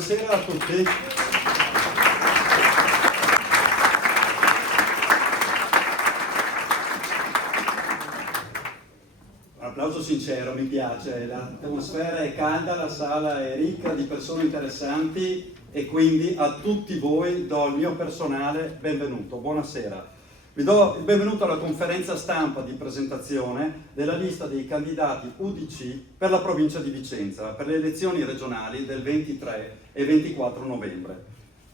buonasera a tutti. Un applauso sincero, mi piace, l'atmosfera è calda, la sala è ricca di persone interessanti e quindi a tutti voi do il mio personale benvenuto, buonasera. Vi do il benvenuto alla conferenza stampa di presentazione della lista dei candidati UDC per la provincia di Vicenza per le elezioni regionali del 23 e 24 novembre.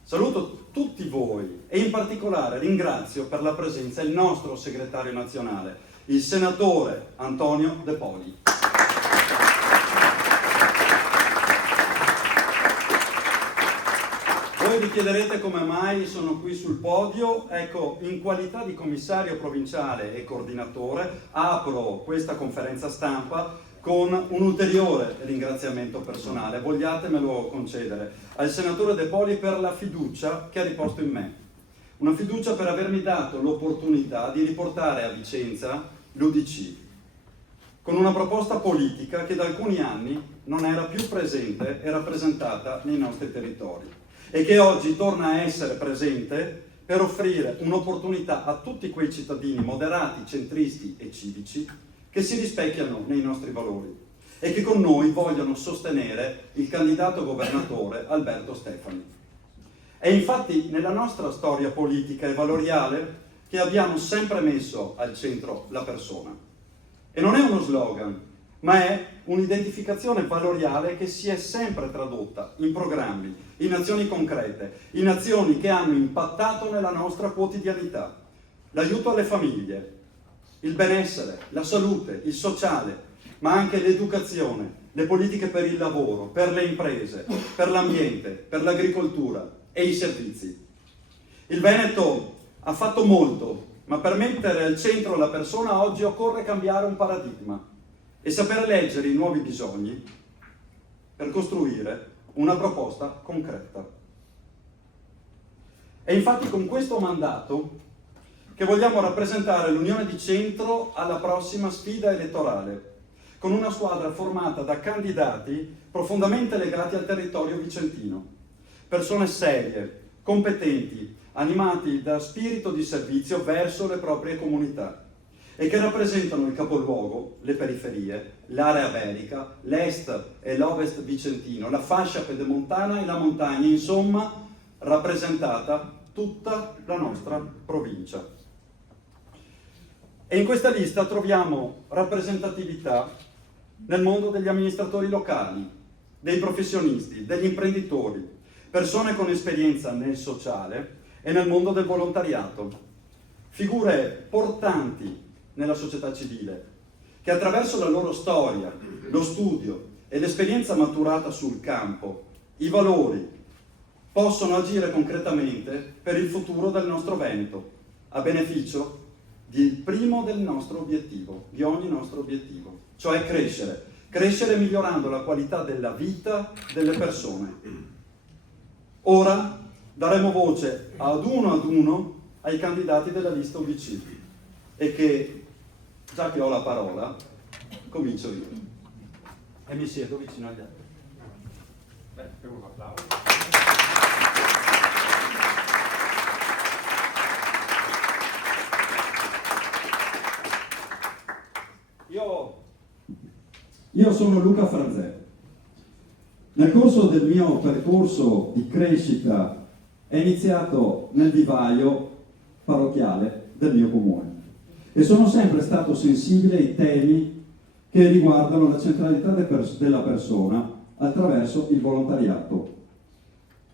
Saluto tutti voi e in particolare ringrazio per la presenza il nostro segretario nazionale, il senatore Antonio De Poli. Voi vi chiederete come mai sono qui sul podio. Ecco, in qualità di commissario provinciale e coordinatore apro questa conferenza stampa con un ulteriore ringraziamento personale, vogliatemelo concedere, al senatore De Poli per la fiducia che ha riposto in me. Una fiducia per avermi dato l'opportunità di riportare a Vicenza l'UDC, con una proposta politica che da alcuni anni non era più presente e rappresentata nei nostri territori e che oggi torna a essere presente per offrire un'opportunità a tutti quei cittadini moderati, centristi e civici che si rispecchiano nei nostri valori e che con noi vogliono sostenere il candidato governatore Alberto Stefani. È infatti nella nostra storia politica e valoriale che abbiamo sempre messo al centro la persona. E non è uno slogan, ma è un'identificazione valoriale che si è sempre tradotta in programmi, in azioni concrete, in azioni che hanno impattato nella nostra quotidianità. L'aiuto alle famiglie, il benessere, la salute, il sociale, ma anche l'educazione, le politiche per il lavoro, per le imprese, per l'ambiente, per l'agricoltura e i servizi. Il Veneto ha fatto molto, ma per mettere al centro la persona oggi occorre cambiare un paradigma e saper leggere i nuovi bisogni per costruire una proposta concreta. È infatti con questo mandato che vogliamo rappresentare l'Unione di Centro alla prossima sfida elettorale, con una squadra formata da candidati profondamente legati al territorio vicentino, persone serie, competenti, animati da spirito di servizio verso le proprie comunità e che rappresentano il capoluogo, le periferie, l'area berica, l'est e l'ovest vicentino, la fascia pedemontana e la montagna, insomma, rappresentata tutta la nostra provincia. E in questa lista troviamo rappresentatività nel mondo degli amministratori locali, dei professionisti, degli imprenditori, persone con esperienza nel sociale e nel mondo del volontariato, figure portanti nella società civile, che attraverso la loro storia, lo studio e l'esperienza maturata sul campo, i valori, possono agire concretamente per il futuro del nostro Veneto, a beneficio del primo del nostro obiettivo, di ogni nostro obiettivo, cioè crescere migliorando la qualità della vita delle persone. Ora daremo voce ad uno ai candidati della lista UDC e che, già che ho la parola, comincio io e mi siedo vicino agli altri. Per un applauso. Io sono Luca Franzè. Nel corso del mio percorso di crescita è iniziato nel vivaio parrocchiale del mio comune e sono sempre stato sensibile ai temi che riguardano la centralità della persona attraverso il volontariato.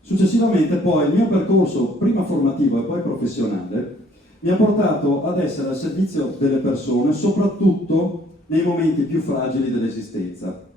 Successivamente poi il mio percorso prima formativo e poi professionale mi ha portato ad essere al servizio delle persone, soprattutto nei momenti più fragili dell'esistenza.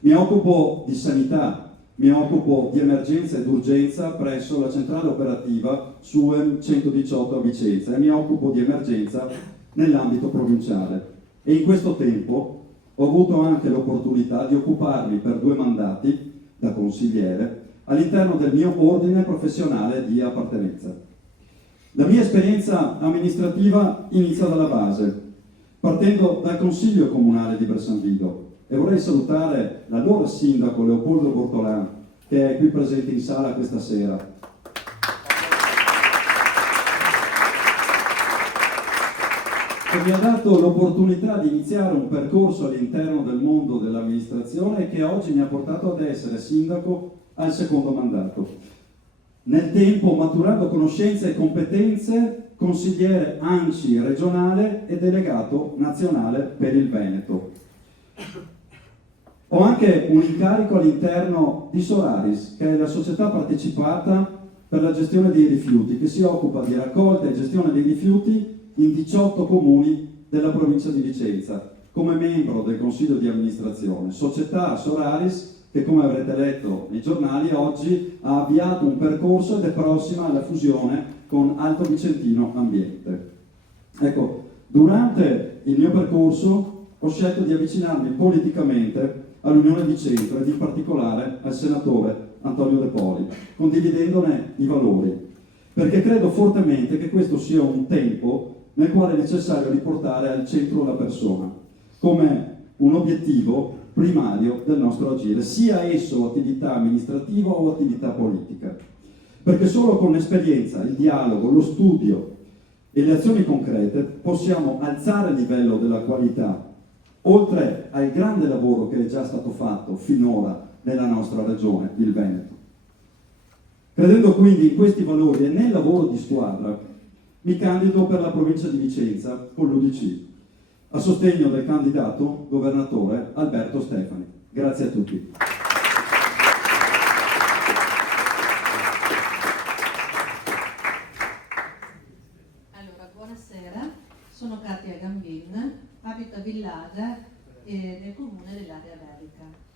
Mi occupo di sanità, mi occupo di emergenza ed urgenza presso la centrale operativa SUEM 118 a Vicenza e mi occupo di emergenza nell'ambito provinciale. E in questo tempo ho avuto anche l'opportunità di occuparmi per 2 mandati da consigliere all'interno del mio ordine professionale di appartenenza. La mia esperienza amministrativa inizia dalla base, partendo dal Consiglio Comunale di Bressanvido, e vorrei salutare l'allora sindaco Leopoldo Bortolan, che che è qui presente in sala questa sera. Che mi ha dato l'opportunità di iniziare un percorso all'interno del mondo dell'amministrazione che oggi mi ha portato ad essere sindaco al secondo mandato. Nel tempo maturando conoscenze e competenze, consigliere ANCI regionale e delegato nazionale per il Veneto. Ho anche un incarico all'interno di Solaris, che è la società partecipata per la gestione dei rifiuti, che si occupa di raccolta e gestione dei rifiuti in 18 comuni della provincia di Vicenza, come membro del consiglio di amministrazione. Società Solaris che, come avrete letto nei giornali, oggi ha avviato un percorso ed è prossima alla fusione con Alto Vicentino Ambiente. Ecco, durante il mio percorso ho scelto di avvicinarmi politicamente all'Unione di Centro ed in particolare al senatore Antonio De Poli, condividendone i valori, perché credo fortemente che questo sia un tempo nel quale è necessario riportare al centro la persona, come un obiettivo primario del nostro agire, sia esso attività amministrativa o attività politica. Perché solo con l'esperienza, il dialogo, lo studio e le azioni concrete possiamo alzare il livello della qualità, oltre al grande lavoro che è già stato fatto finora nella nostra regione, il Veneto. Credendo quindi in questi valori e nel lavoro di squadra, mi candido per la provincia di Vicenza con l'UDC, a sostegno del candidato governatore Alberto Stefani. Grazie a tutti. Allora, buonasera, sono Katia Gambin, abito a Villagia nel comune dell'Area Bellica.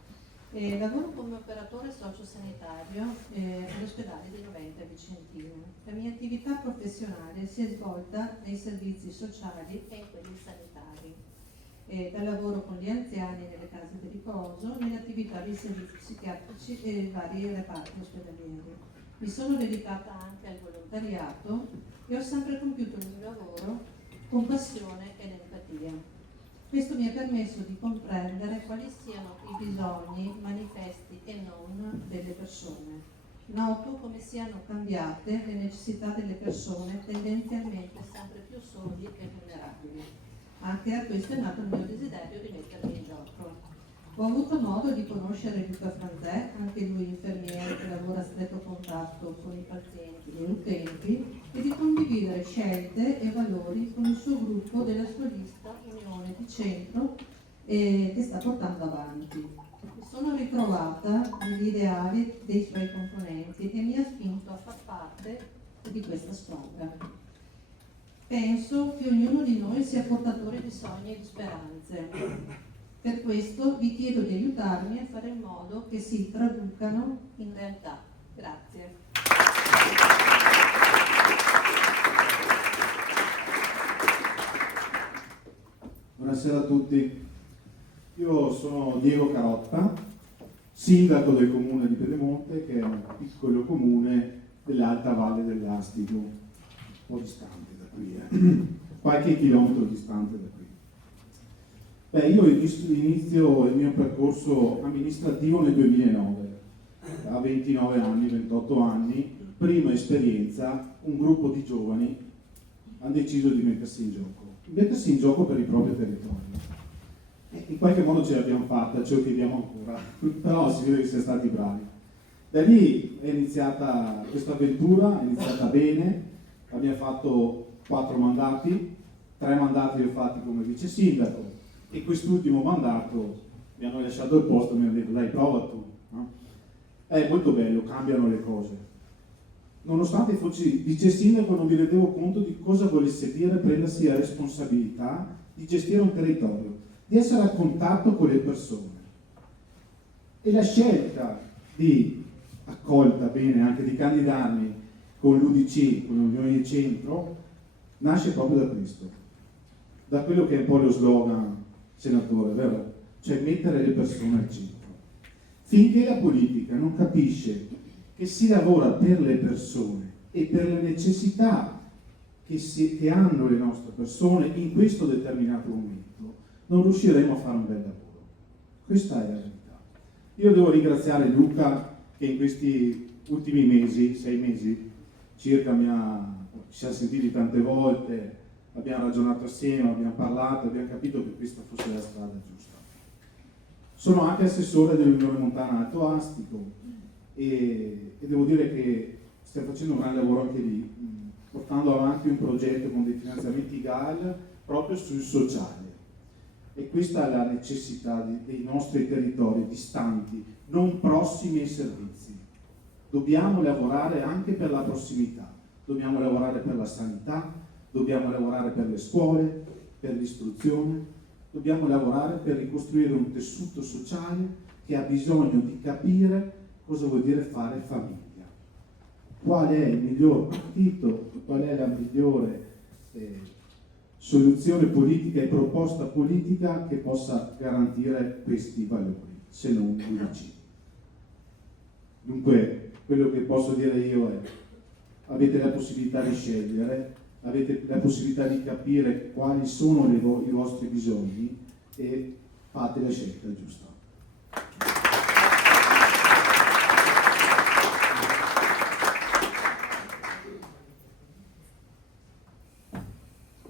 Lavoro come operatore sociosanitario all'ospedale di Noventa Vicentino. La mia attività professionale si è svolta nei servizi sociali e in quelli sanitari, dal lavoro con gli anziani nelle case di riposo, nelle attività dei servizi psichiatrici e vari reparti ospedalieri. Mi sono dedicata anche al volontariato e ho sempre compiuto il mio lavoro con passione ed empatia. Questo mi ha permesso di comprendere quali siano i bisogni manifesti e non delle persone. Noto come siano cambiate le necessità delle persone, tendenzialmente sempre più soli e vulnerabili. Anche a questo è nato il mio desiderio di mettermi in gioco. Ho avuto modo di conoscere Luca Franzè, anche lui infermiere che lavora a stretto contatto con i pazienti e utenti, e di condividere scelte e valori con il suo gruppo della sua lista Unione di Centro che sta portando avanti. Mi sono ritrovata negli ideali dei suoi componenti e mi ha spinto a far parte di questa squadra. Penso che ognuno di noi sia portatore di sogni e di speranze. Per questo vi chiedo di aiutarmi a fare in modo che si traducano in realtà. Grazie. Buonasera a tutti. Io sono Diego Carotta, sindaco del comune di Pedemonte, che è un piccolo comune dell'Alta Valle dell'Astico, un po' distante da qui, qualche chilometro distante da qui. Io inizio il mio percorso amministrativo nel 2009, a 29 anni, 28 anni, prima esperienza, un gruppo di giovani hanno deciso di mettersi in gioco per il proprio territorio. In qualche modo ce l'abbiamo fatta, ce lo chiediamo ancora, però si vede che siamo stati bravi. Da lì è iniziata questa avventura, è iniziata bene, abbiamo fatto 4 mandati, 3 mandati li ho fatti come vice sindaco, e quest'ultimo mandato mi hanno lasciato il posto e mi hanno detto dai prova tu, no? È molto bello, cambiano le cose. Nonostante fossi vice sindaco non mi rendevo conto di cosa volesse dire prendersi la responsabilità di gestire un territorio, di essere a contatto con le persone. E la scelta di accolta bene anche di candidarmi con l'UDC, con l'Unione di Centro, nasce proprio da questo, da quello che è un po' lo slogan senatore, vero? Cioè mettere le persone al centro. Finché la politica non capisce che si lavora per le persone e per le necessità che hanno le nostre persone in questo determinato momento, non riusciremo a fare un bel lavoro. Questa è la verità. Io devo ringraziare Luca che in questi ultimi mesi, 6 mesi circa, ci siamo sentiti tante volte, abbiamo ragionato assieme, abbiamo parlato, abbiamo capito che questa fosse la strada giusta. Sono anche assessore dell'Unione Montana Alto Astico e devo dire che stiamo facendo un gran lavoro anche lì, portando avanti un progetto con dei finanziamenti GAL proprio sul sociale. E questa è la necessità dei nostri territori distanti, non prossimi ai servizi. Dobbiamo lavorare anche per la prossimità, dobbiamo lavorare per la sanità, dobbiamo lavorare per le scuole, per l'istruzione, dobbiamo lavorare per ricostruire un tessuto sociale che ha bisogno di capire cosa vuol dire fare famiglia. Qual è il miglior partito, qual è la migliore soluzione politica e proposta politica che possa garantire questi valori, se non l'UDC. Dunque, quello che posso dire io è: avete la possibilità di scegliere, avete la possibilità di capire quali sono i vostri bisogni e fate la scelta giusta.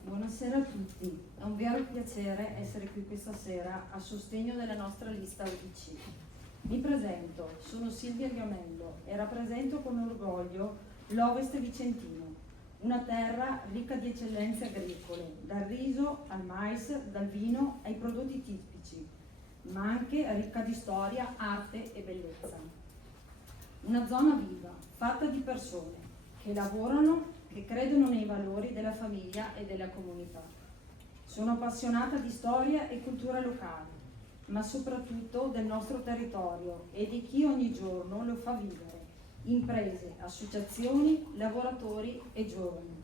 Buonasera a tutti, è un vero piacere essere qui questa sera a sostegno della nostra lista UDC. Mi presento, sono Silvia Ghiamello e rappresento con orgoglio l'Ovest Vicentino, una terra ricca di eccellenze agricole, dal riso al mais, dal vino ai prodotti tipici, ma anche ricca di storia, arte e bellezza. Una zona viva, fatta di persone che lavorano, che credono nei valori della famiglia e della comunità. Sono appassionata di storia e cultura locale, ma soprattutto del nostro territorio e di chi ogni giorno lo fa vivere: imprese, associazioni, lavoratori e giovani.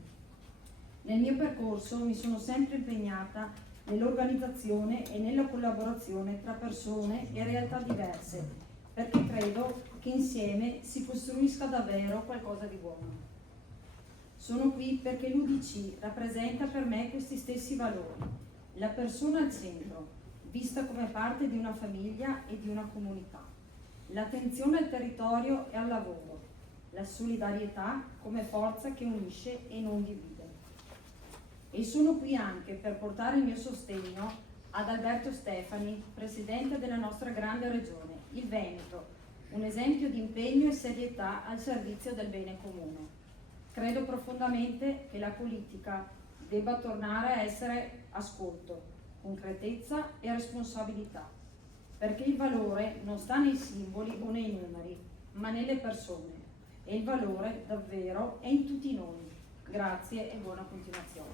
Nel mio percorso mi sono sempre impegnata nell'organizzazione e nella collaborazione tra persone e realtà diverse, perché credo che insieme si costruisca davvero qualcosa di buono. Sono qui perché l'UDC rappresenta per me questi stessi valori: la persona al centro, vista come parte di una famiglia e di una comunità, l'attenzione al territorio e al lavoro, la solidarietà come forza che unisce e non divide. E sono qui anche per portare il mio sostegno ad Alberto Stefani, presidente della nostra grande regione, il Veneto, un esempio di impegno e serietà al servizio del bene comune. Credo profondamente che la politica debba tornare a essere ascolto, concretezza e responsabilità, perché il valore non sta nei simboli o nei numeri, ma nelle persone, e il valore davvero è in tutti noi. Grazie e buona continuazione.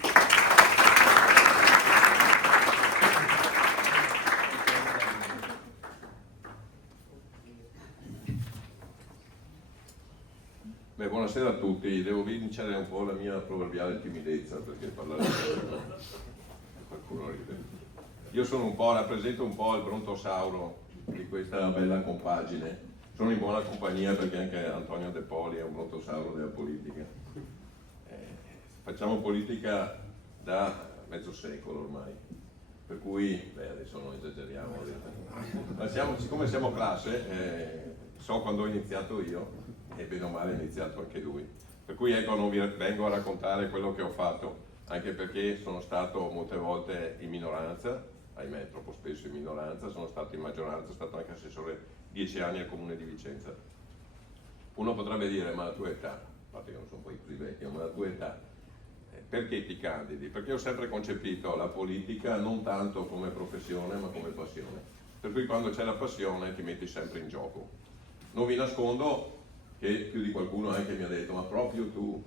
Beh, buonasera a tutti, devo vincere un po' la mia proverbiale timidezza perché parlare di qualcuno ride. Io sono rappresento un po' il brontosauro di questa bella compagine. Sono in buona compagnia perché anche Antonio De Poli è un brontosauro della politica. Facciamo politica da mezzo secolo ormai, per cui, adesso non esageriamo, ma siccome siamo classe, so quando ho iniziato io, e bene o male ha iniziato anche lui, per cui ecco, non vi vengo a raccontare quello che ho fatto, anche perché sono stato molte volte in minoranza, ahimè troppo spesso in minoranza, sono stato in maggioranza, sono stato anche assessore 10 anni al comune di Vicenza. Uno potrebbe dire: ma la tua età, a parte che non sono poi così vecchio, ma la tua età, perché ti candidi? Perché ho sempre concepito la politica non tanto come professione ma come passione, per cui quando c'è la passione ti metti sempre in gioco. Non vi nascondo che più di qualcuno anche mi ha detto: ma proprio tu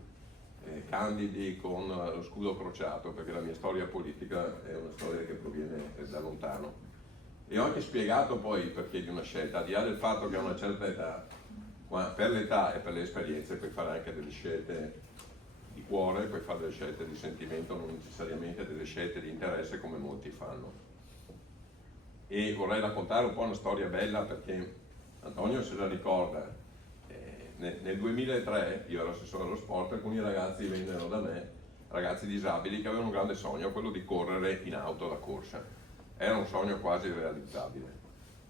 candidi con lo scudo crociato? Perché la mia storia politica è una storia che proviene da lontano, e ho anche spiegato poi il perché di una scelta, al di là del fatto che a una certa età, per l'età e per le esperienze, puoi fare anche delle scelte di cuore, puoi fare delle scelte di sentimento, non necessariamente delle scelte di interesse come molti fanno. E vorrei raccontare un po' una storia bella, perché Antonio se la ricorda. Nel 2003 io ero assessore allo sport, alcuni ragazzi vennero da me, ragazzi disabili che avevano un grande sogno, quello di correre in auto la corsa. Era un sogno quasi irrealizzabile.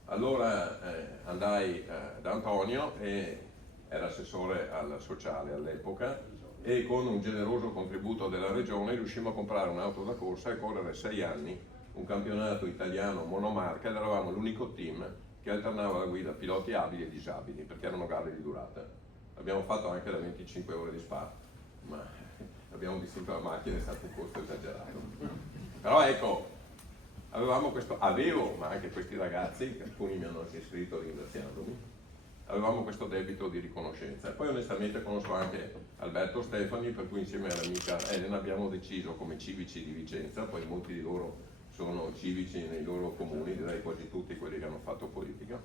Allora andai da Antonio, e era assessore al sociale all'epoca, e con un generoso contributo della regione riuscimmo a comprare un'auto da corsa e correre 6 anni un campionato italiano monomarca, ed eravamo l'unico team che alternava la guida piloti abili e disabili, perché erano gare di durata. Abbiamo fatto anche da 25 ore di Spa, ma abbiamo distrutto la macchina, è stato un costo esagerato. Però ecco, avevo, ma anche questi ragazzi, alcuni mi hanno anche scritto ringraziandomi, avevamo questo debito di riconoscenza. E poi onestamente conosco anche Alberto Stefani, per cui insieme all'amica Elena abbiamo deciso come civici di Vicenza, poi molti di loro sono civici nei loro comuni, direi quasi tutti quelli che hanno fatto politica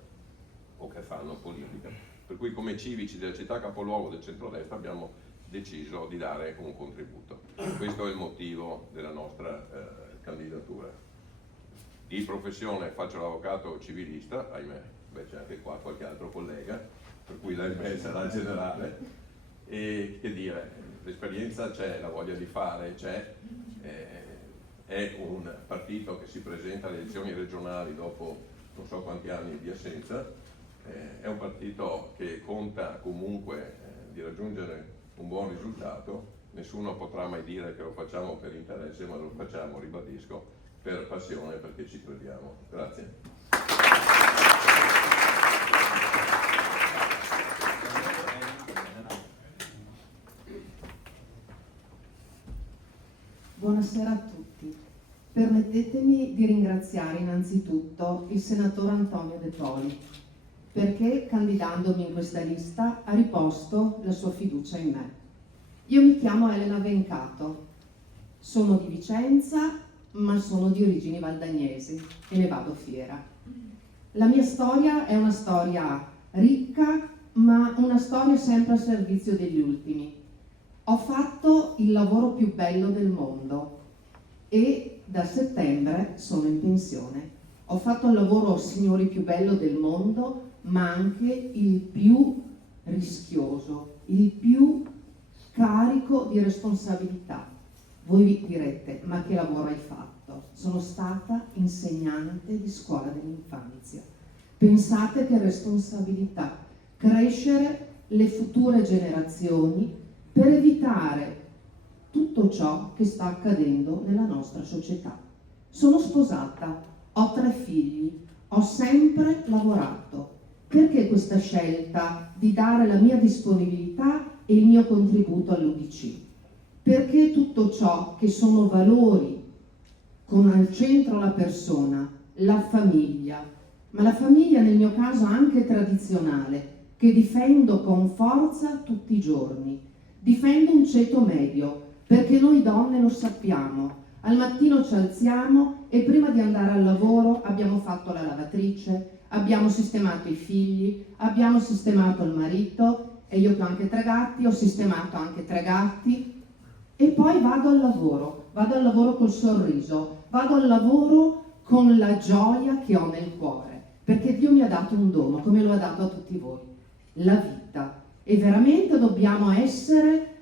o che fanno politica, per cui come civici della città capoluogo del centrodestra abbiamo deciso di dare un contributo. Questo è il motivo della nostra candidatura. Di professione faccio l'avvocato civilista, ahimè, c'è anche qua qualche altro collega, per cui l'ahimè sarà generale, e che dire, l'esperienza c'è, la voglia di fare c'è. È un partito che si presenta alle elezioni regionali dopo non so quanti anni di assenza, è un partito che conta comunque di raggiungere un buon risultato. Nessuno potrà mai dire che lo facciamo per interesse, ma lo facciamo, ribadisco, per passione, perché ci crediamo. Grazie. Buonasera a tutti. Permettetemi di ringraziare innanzitutto il senatore Antonio De Poli, perché candidandomi in questa lista ha riposto la sua fiducia in me. Io mi chiamo Elena Vencato, sono di Vicenza, ma sono di origini valdagnesi e ne vado fiera. La mia storia è una storia ricca, ma una storia sempre a servizio degli ultimi. Ho fatto il lavoro più bello del mondo e da settembre sono in pensione. Ho fatto il lavoro, signori, più bello del mondo, ma anche il più rischioso, il più carico di responsabilità. Voi vi direte, ma che lavoro hai fatto? Sono stata insegnante di scuola dell'infanzia. Pensate che responsabilità, crescere le future generazioni per evitare tutto ciò che sta accadendo nella nostra società. Sono sposata, ho 3 figli, ho sempre lavorato. Perché questa scelta di dare la mia disponibilità e il mio contributo all'UDC? Perché tutto ciò che sono valori con al centro la persona, la famiglia, ma la famiglia nel mio caso anche tradizionale, che difendo con forza tutti i giorni. Difendo un ceto medio, perché noi donne lo sappiamo, al mattino ci alziamo e prima di andare al lavoro abbiamo fatto la lavatrice, abbiamo sistemato i figli, abbiamo sistemato il marito, e io che ho anche 3 gatti, ho sistemato anche 3 gatti, e poi vado al lavoro col sorriso, vado al lavoro con la gioia che ho nel cuore, perché Dio mi ha dato un dono, come lo ha dato a tutti voi, la vita, e veramente dobbiamo essere,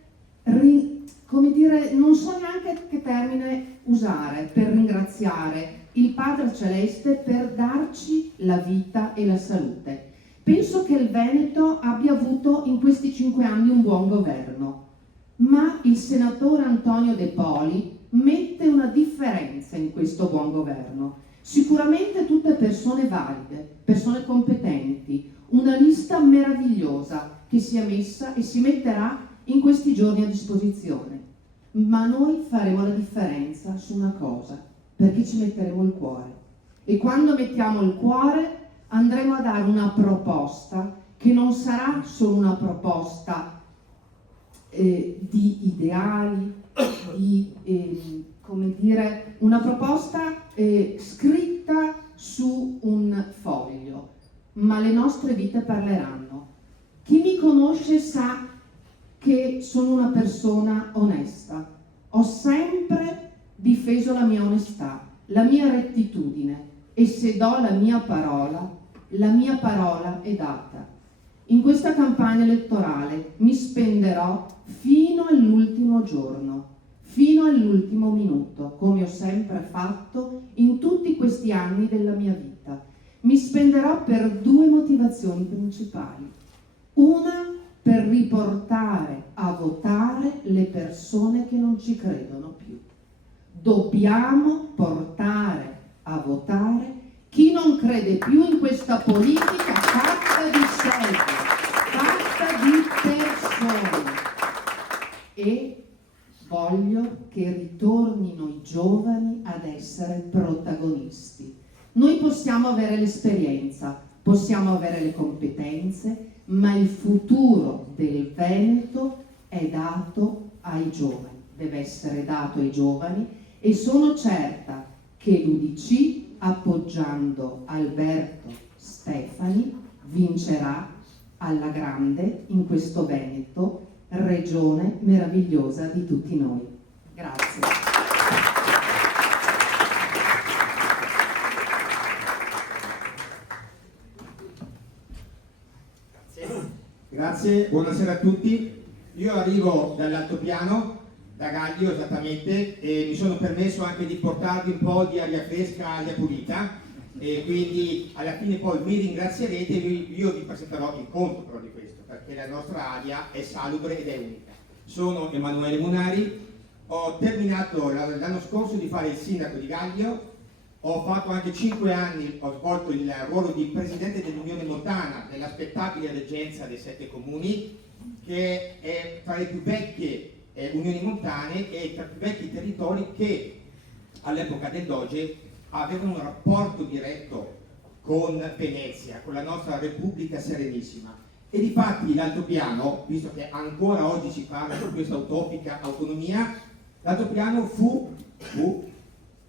come dire, non so neanche che termine usare per ringraziare il Padre Celeste per darci la vita e la salute. Penso che il Veneto abbia avuto in questi 5 anni un buon governo, ma il senatore Antonio De Poli mette una differenza in questo buon governo. Sicuramente tutte persone valide, persone competenti, una lista meravigliosa che si è messa e si metterà in questi giorni a disposizione. Ma noi faremo la differenza su una cosa, perché ci metteremo il cuore. E quando mettiamo il cuore andremo a dare una proposta che non sarà solo una proposta di ideali, come dire, una proposta scritta su un foglio, ma le nostre vite parleranno. Chi mi conosce sa che sono una persona onesta, ho sempre difeso la mia onestà, la mia rettitudine, e se do la mia parola è data. In questa campagna elettorale mi spenderò fino all'ultimo giorno, fino all'ultimo minuto, come ho sempre fatto in tutti questi anni della mia vita. mi spenderò per due motivazioni principali. Una, per riportare a votare le persone che non ci credono più. Dobbiamo portare a votare chi non crede più in questa politica fatta di soldi, fatta di persone. E voglio che ritornino i giovani ad essere protagonisti. Noi possiamo avere l'esperienza, possiamo avere le competenze, ma il futuro del Veneto è dato ai giovani, deve essere dato ai giovani, e sono certa che l'UDC, appoggiando Alberto Stefani, vincerà alla grande in questo Veneto, regione meravigliosa di tutti noi. Grazie. Grazie, buonasera a tutti. Io arrivo dall'altopiano, da Gaglio esattamente, e mi sono permesso anche di portarvi un po' di aria fresca, aria pulita, e quindi alla fine poi mi ringrazierete. Io vi presenterò il conto però di questo, perché la nostra aria è salubre ed è unica. Sono Emanuele Munari, ho terminato l'anno scorso di fare il sindaco di Gaglio, ho fatto anche 5 anni, ho svolto il ruolo di presidente dell'Unione Montana, della aspettabile reggenza dei 7 comuni, che è tra le più vecchie unioni montane e tra i più vecchi territori che all'epoca del Doge avevano un rapporto diretto con Venezia, con la nostra Repubblica Serenissima. E difatti l'altopiano, visto che ancora oggi si parla di questa utopica autonomia, l'altopiano fu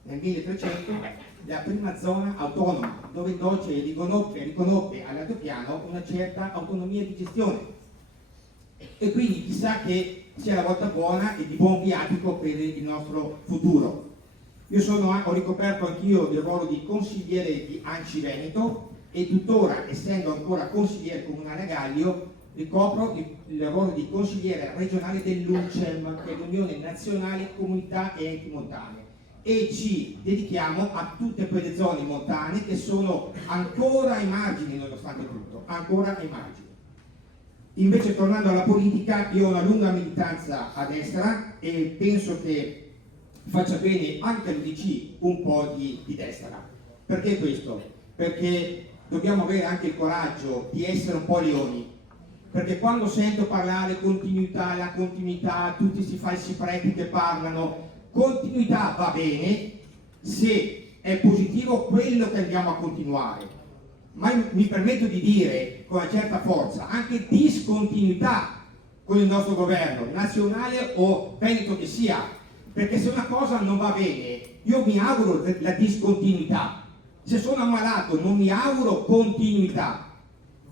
nel 1300 la prima zona autonoma, dove il Doge riconobbe all'altopiano una certa autonomia di gestione. E quindi chissà che sia la volta buona e di buon viatico per il nostro futuro. Ho ricoperto anch'io il ruolo di consigliere di ANCI Veneto e tuttora, essendo ancora consigliere comunale a Gaglio, ricopro il ruolo di consigliere regionale dell'UNCEM, che è l'Unione Nazionale Comunità e Enti Montane, e ci dedichiamo a tutte quelle zone montane che sono ancora ai margini, nonostante tutto, ancora ai margini. Invece, tornando alla politica, io ho una lunga militanza a destra e penso che faccia bene anche all'UDC un po' di destra. Perché questo? Perché dobbiamo avere anche il coraggio di essere un po' leoni, perché quando sento parlare continuità, la continuità, tutti questi falsi preti che parlano, continuità va bene se è positivo quello che andiamo a continuare, ma mi permetto di dire con una certa forza anche discontinuità con il nostro governo, nazionale o veneto che sia, perché se una cosa non va bene io mi auguro la discontinuità. Se sono ammalato non mi auguro continuità,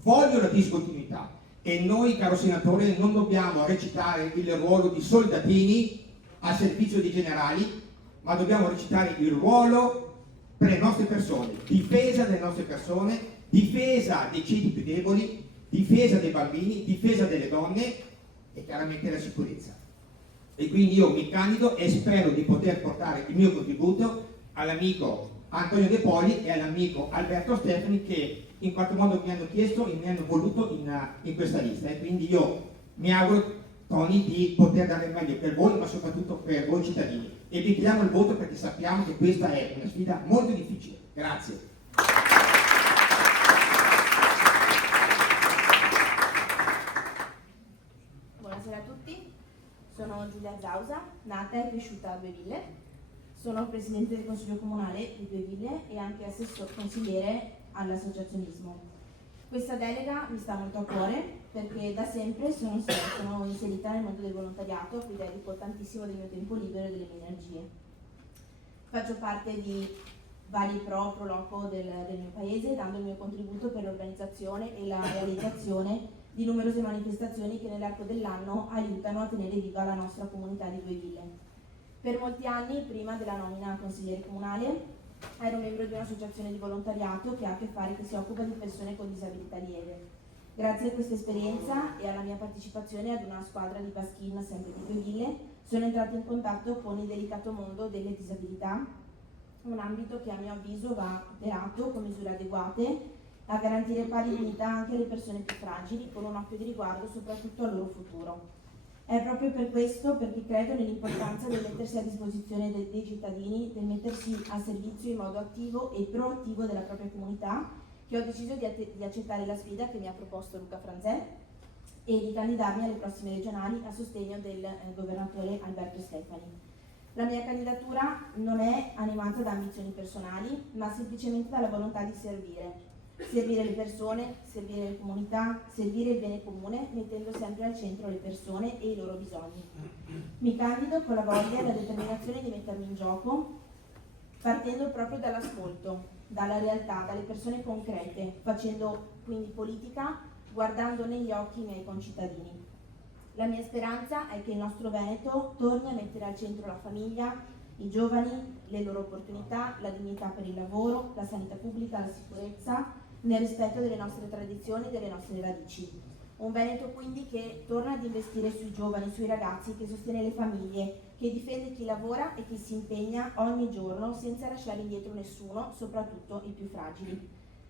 voglio la discontinuità. E noi, caro senatore, non dobbiamo recitare il ruolo di soldatini a servizio dei generali, ma dobbiamo recitare il ruolo per le nostre persone, difesa delle nostre persone, difesa dei ceti più deboli, difesa dei bambini, difesa delle donne e chiaramente la sicurezza. E quindi io mi candido e spero di poter portare il mio contributo all'amico Antonio De Poli e all'amico Alberto Stefani, che in qualche modo mi hanno chiesto e mi hanno voluto in questa lista, e quindi io mi auguro, Tony, di poter dare il meglio per voi, ma soprattutto per voi cittadini, e vi chiediamo il voto perché sappiamo che questa è una sfida molto difficile. Grazie. Buonasera a tutti, sono Giulia Zausa, nata e cresciuta a Due Ville. Sono presidente del Consiglio Comunale di Due Ville e anche consigliere all'associazionismo. Questa delega mi sta molto a cuore perché da sempre sono inserita nel mondo del volontariato, a cui dedico tantissimo del mio tempo libero e delle mie energie. Faccio parte di vari pro loco del mio paese, dando il mio contributo per l'organizzazione e la realizzazione di numerose manifestazioni che nell'arco dell'anno aiutano a tenere viva la nostra comunità di Due Ville. Per molti anni, prima della nomina a consigliere comunale, ero membro di un'associazione di volontariato che ha a che fare, che si occupa di persone con disabilità lieve. Grazie a questa esperienza e alla mia partecipazione ad una squadra di baskin sempre di Due Ville, sono entrata in contatto con il delicato mondo delle disabilità un ambito che a mio avviso va tutelato con misure adeguate a garantire pari dignità anche alle persone più fragili, con un occhio di riguardo soprattutto al loro futuro. È proprio per questo, perché credo nell'importanza del mettersi a disposizione dei cittadini, del mettersi a servizio in modo attivo e proattivo della propria comunità, che ho deciso di accettare la sfida che mi ha proposto Luca Franzè e di candidarmi alle prossime regionali a sostegno del governatore Alberto Stefani. La mia candidatura non è animata da ambizioni personali, ma semplicemente dalla volontà di servire le persone, servire le comunità, servire il bene comune, mettendo sempre al centro le persone e i loro bisogni. Mi candido con la voglia e la determinazione di mettermi in gioco, partendo proprio dall'ascolto, dalla realtà, dalle persone concrete, facendo quindi politica guardando negli occhi i miei concittadini. La mia speranza è che il nostro Veneto torni a mettere al centro la famiglia, i giovani, le loro opportunità, la dignità per il lavoro, la sanità pubblica, la sicurezza, nel rispetto delle nostre tradizioni e delle nostre radici. Un Veneto quindi che torna ad investire sui giovani, sui ragazzi, che sostiene le famiglie, che difende chi lavora e chi si impegna ogni giorno senza lasciare indietro nessuno, soprattutto i più fragili.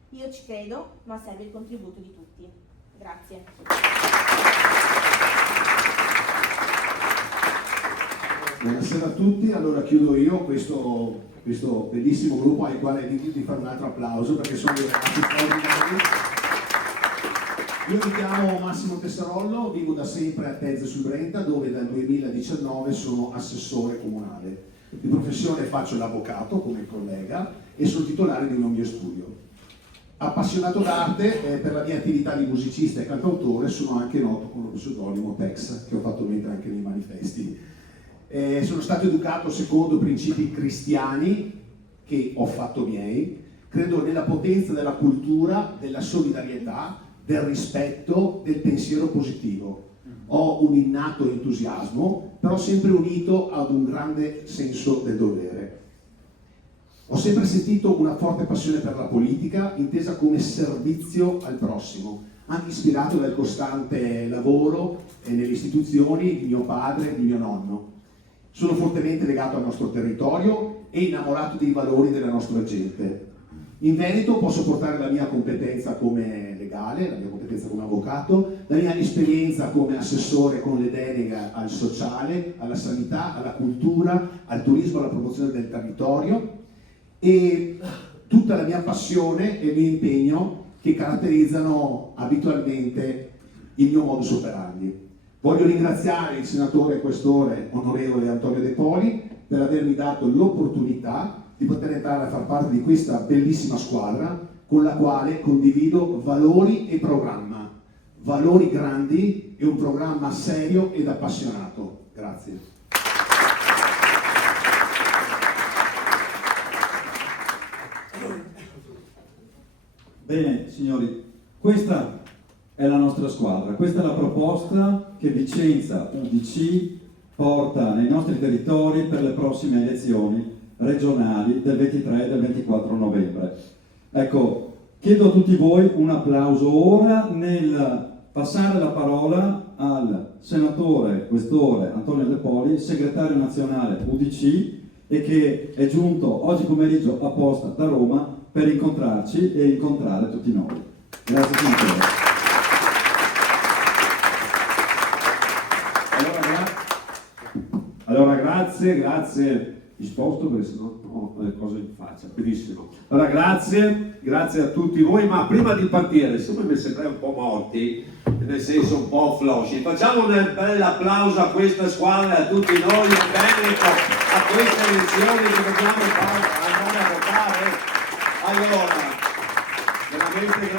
Io ci credo, ma serve il contributo di tutti. Grazie. Buonasera a tutti, allora chiudo io questo bellissimo gruppo al quale vi invito di fare un altro applauso perché sono dei ragazzi straordinari. Io mi chiamo Massimo Tessarollo, vivo da sempre a Tezze sul Brenta, dove dal 2019 sono assessore comunale. Di professione faccio l'avvocato come il collega e sono titolare di un mio studio. Appassionato d'arte, per la mia attività di musicista e cantautore sono anche noto con lo pseudonimo Tex, che ho fatto mettere anche nei manifesti. Sono stato educato secondo principi cristiani che ho fatto miei. Credo nella potenza della cultura, della solidarietà, del rispetto, del pensiero positivo. Ho un innato entusiasmo, però sempre unito ad un grande senso del dovere. Ho sempre sentito una forte passione per la politica, intesa come servizio al prossimo, anche ispirato dal costante lavoro nelle istituzioni di mio padre e di mio nonno. Sono fortemente legato al nostro territorio e innamorato dei valori della nostra gente. In Veneto posso portare la mia competenza come legale, la mia competenza come avvocato, la mia esperienza come assessore con le deleghe al sociale, alla sanità, alla cultura, al turismo, alla promozione del territorio e tutta la mia passione e il mio impegno che caratterizzano abitualmente il mio modus operandi. Voglio ringraziare il senatore questore onorevole Antonio De Poli per avermi dato l'opportunità di poter entrare a far parte di questa bellissima squadra con la quale condivido valori e programma, valori grandi e un programma serio ed appassionato. Grazie. Bene, signori, questa è la nostra squadra, questa è la proposta che Vicenza UDC porta nei nostri territori per le prossime elezioni regionali del 23 e del 24 novembre. Ecco, chiedo a tutti voi un applauso ora nel passare la parola al senatore questore Antonio De Poli, segretario nazionale UDC e che è giunto oggi pomeriggio apposta da Roma per incontrarci e incontrare tutti noi. Grazie senatore. Allora grazie, mi sposto perché sennò ho le cose in faccia, benissimo. Allora grazie a tutti voi, ma prima di partire, siccome mi sembrate un po' morti, nel senso un po' flosci, facciamo un bel applauso a questa squadra e a tutti noi in Veneto, a queste elezioni che dobbiamo andare a votare. Allora, veramente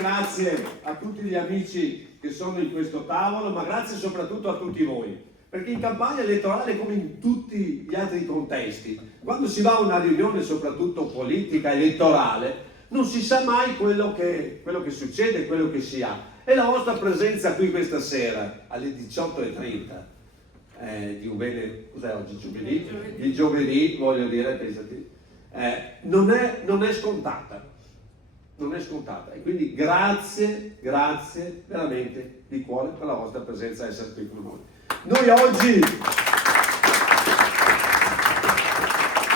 grazie a tutti gli amici che sono in questo tavolo, ma grazie soprattutto a tutti voi. Perché in campagna elettorale, come in tutti gli altri contesti, quando si va a una riunione soprattutto politica, elettorale, non si sa mai quello che succede, quello che si ha. E la vostra presenza qui questa sera, alle 18:30, di un bene, cos'è oggi, giovedì? Di giovedì, voglio dire, pensati, non è scontata. Non è scontata. E quindi grazie veramente di cuore per la vostra presenza, essere qui con noi. Noi oggi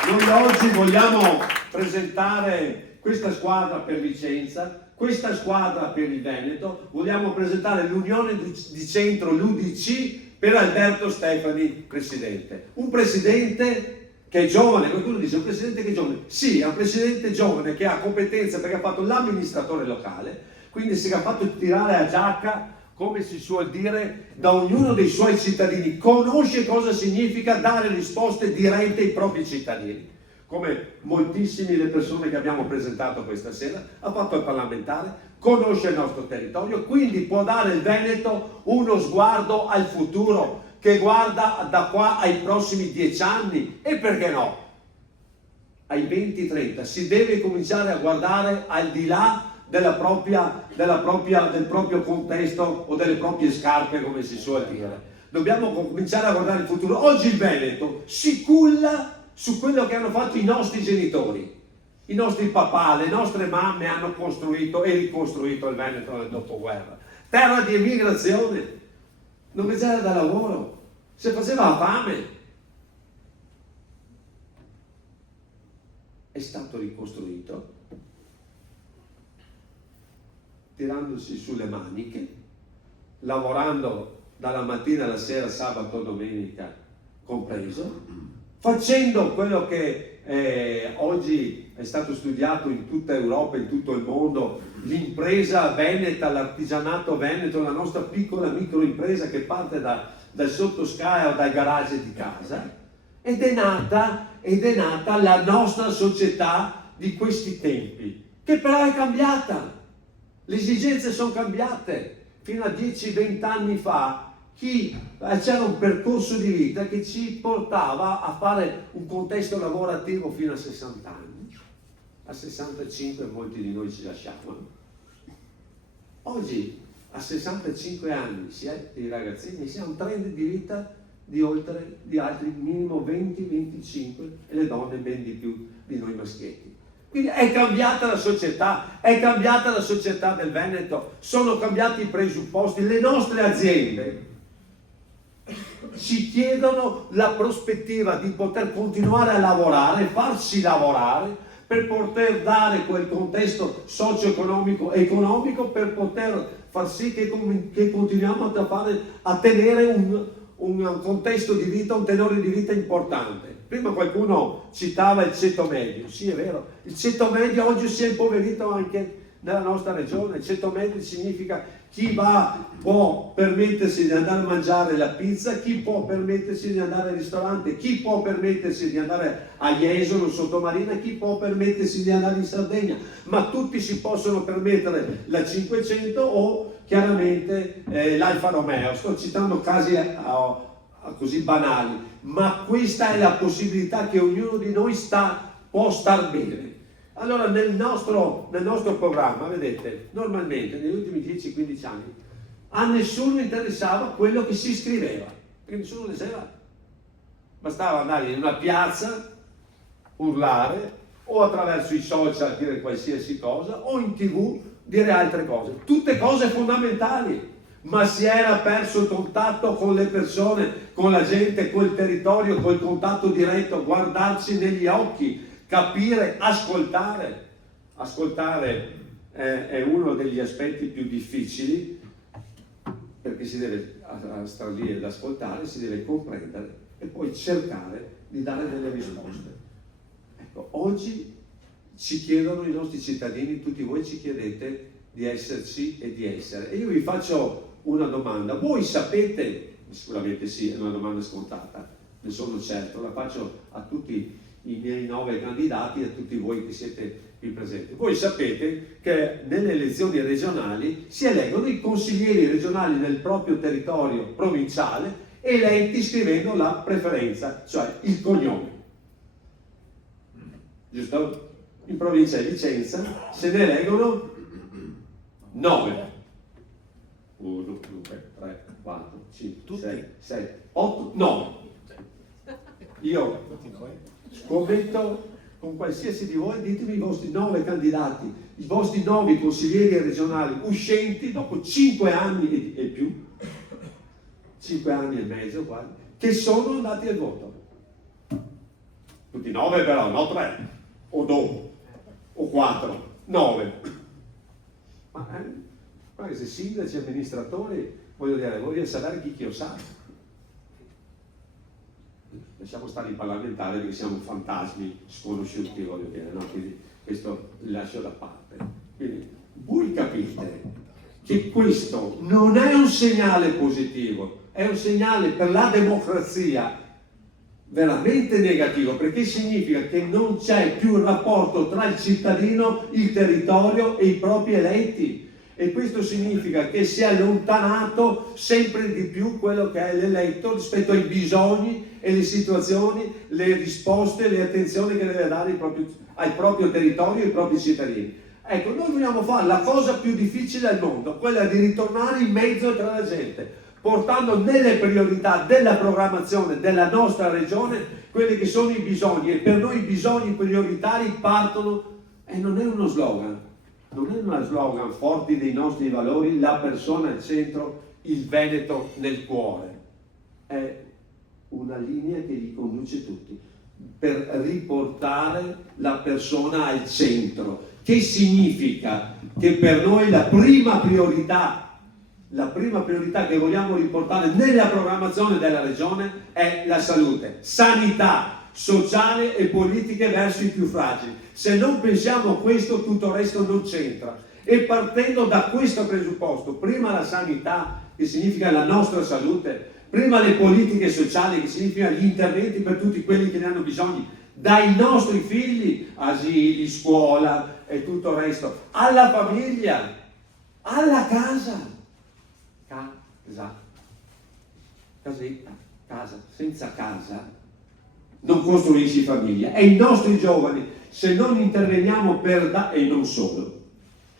Noi oggi vogliamo presentare questa squadra per Vicenza, questa squadra per il Veneto, vogliamo presentare l'Unione di Centro, l'UDC, per Alberto Stefani, presidente. Un presidente che è giovane, qualcuno dice un presidente che è giovane. Sì, è un presidente giovane che ha competenze perché ha fatto l'amministratore locale, quindi si è fatto tirare a giacca, come si suol dire, da ognuno dei suoi cittadini, conosce cosa significa dare risposte dirette ai propri cittadini, come moltissime le persone che abbiamo presentato questa sera, ha fatto il parlamentare, conosce il nostro territorio, quindi può dare al Veneto uno sguardo al futuro che guarda da qua ai prossimi 10 anni e perché no, ai 20-30, si deve cominciare a guardare al di là del proprio contesto o delle proprie scarpe, come si suol dire. Dobbiamo cominciare a guardare il futuro. Oggi il Veneto si culla su quello che hanno fatto i nostri genitori, i nostri papà, le nostre mamme hanno costruito e ricostruito il Veneto nel dopoguerra. Terra di emigrazione, non c'era da lavoro, si faceva fame. È stato ricostruito tirandosi sulle maniche, lavorando dalla mattina alla sera, sabato, domenica compreso, facendo quello che oggi è stato studiato in tutta Europa, in tutto il mondo, l'impresa veneta, l'artigianato veneto, la nostra piccola microimpresa che parte dal sottoscala o dal garage di casa, ed è nata la nostra società di questi tempi, che però è cambiata. Le esigenze sono cambiate. Fino a 10-20 anni fa c'era un percorso di vita che ci portava a fare un contesto lavorativo fino a 60 anni. A 65 molti di noi ci lasciavano. Oggi a 65 anni i ragazzini si ha un trend di vita di altri minimo 20-25 e le donne ben di più di noi maschietti. Quindi è cambiata la società del Veneto, sono cambiati i presupposti, le nostre aziende ci chiedono la prospettiva di poter continuare a lavorare, farsi lavorare, per poter dare quel contesto socio-economico per poter far sì che continuiamo a tenere un contesto di vita, un tenore di vita importante. Prima qualcuno citava il ceto medio, sì è vero, il ceto medio oggi si è impoverito anche nella nostra regione. Il ceto medio significa chi può permettersi di andare a mangiare la pizza, chi può permettersi di andare al ristorante, chi può permettersi di andare a Jesolo, Sottomarina, chi può permettersi di andare in Sardegna, ma tutti si possono permettere la 500 o chiaramente l'Alfa Romeo. Sto citando casi così banali, ma questa è la possibilità che ognuno di noi può star bene. Allora nel nostro programma, vedete, normalmente negli ultimi 10-15 anni a nessuno interessava quello che si scriveva, perché nessuno leggeva. Bastava andare in una piazza, urlare, o attraverso i social dire qualsiasi cosa, o in TV dire altre cose. Tutte cose fondamentali, ma si era perso il contatto con le persone, con la gente, col territorio, col contatto diretto, guardarsi negli occhi, capire, ascoltare. Ascoltare è uno degli aspetti più difficili, perché si deve stare lì ad ascoltare, si deve comprendere e poi cercare di dare delle risposte. Ecco, oggi ci chiedono i nostri cittadini, tutti voi ci chiedete di esserci e di essere. E io vi faccio una domanda. Voi sapete, sicuramente sì, è una domanda scontata, ne sono certo, la faccio a tutti i miei 9 candidati e a tutti voi che siete qui presenti. Voi sapete che nelle elezioni regionali si eleggono i consiglieri regionali del proprio territorio provinciale, eletti scrivendo la preferenza, cioè il cognome. Giusto? In provincia di Vicenza se ne eleggono 9. 1, 2, 3, 4, 5, 6, 7, 8, 9. Io scommetto con qualsiasi di voi, ditemi i vostri 9 candidati, i vostri 9 consiglieri regionali uscenti dopo 5 anni e più, 5 anni e mezzo quasi, che sono andati al voto. tutti 9 però, no 3, o dopo, o 4, 9. Ma guarda, se sindaci, amministratori, voglio sapere chi lo sa. Lasciamo stare i parlamentari perché siamo fantasmi sconosciuti, voglio dire, no? Quindi questo li lascio da parte. Quindi voi capite che questo non è un segnale positivo, è un segnale per la democrazia veramente negativo, perché significa che non c'è più il rapporto tra il cittadino, il territorio e i propri eletti. E questo significa che si è allontanato sempre di più quello che è l'eletto rispetto ai bisogni e le situazioni, le risposte, le attenzioni che deve dare al proprio territorio e ai propri cittadini. Ecco, noi vogliamo fare la cosa più difficile al mondo, quella di ritornare in mezzo tra la gente, portando nelle priorità della programmazione della nostra regione quelli che sono i bisogni, e per noi i bisogni prioritari partono, e non è uno slogan, non è uno slogan forti dei nostri valori, la persona al centro, il Veneto nel cuore, è una linea che li conduce tutti per riportare la persona al centro, che significa che per noi la prima priorità che vogliamo riportare nella programmazione della regione è la salute, sanità sociale e politiche verso i più fragili. Se non pensiamo a questo, tutto il resto non c'entra. E partendo da questo presupposto, prima la sanità, che significa la nostra salute, prima le politiche sociali, che significa gli interventi per tutti quelli che ne hanno bisogno, dai nostri figli, asili, scuola e tutto il resto, alla famiglia, alla casa. Casetta, casa, senza casa non costruisci famiglia. E i nostri giovani, se non interveniamo e non solo,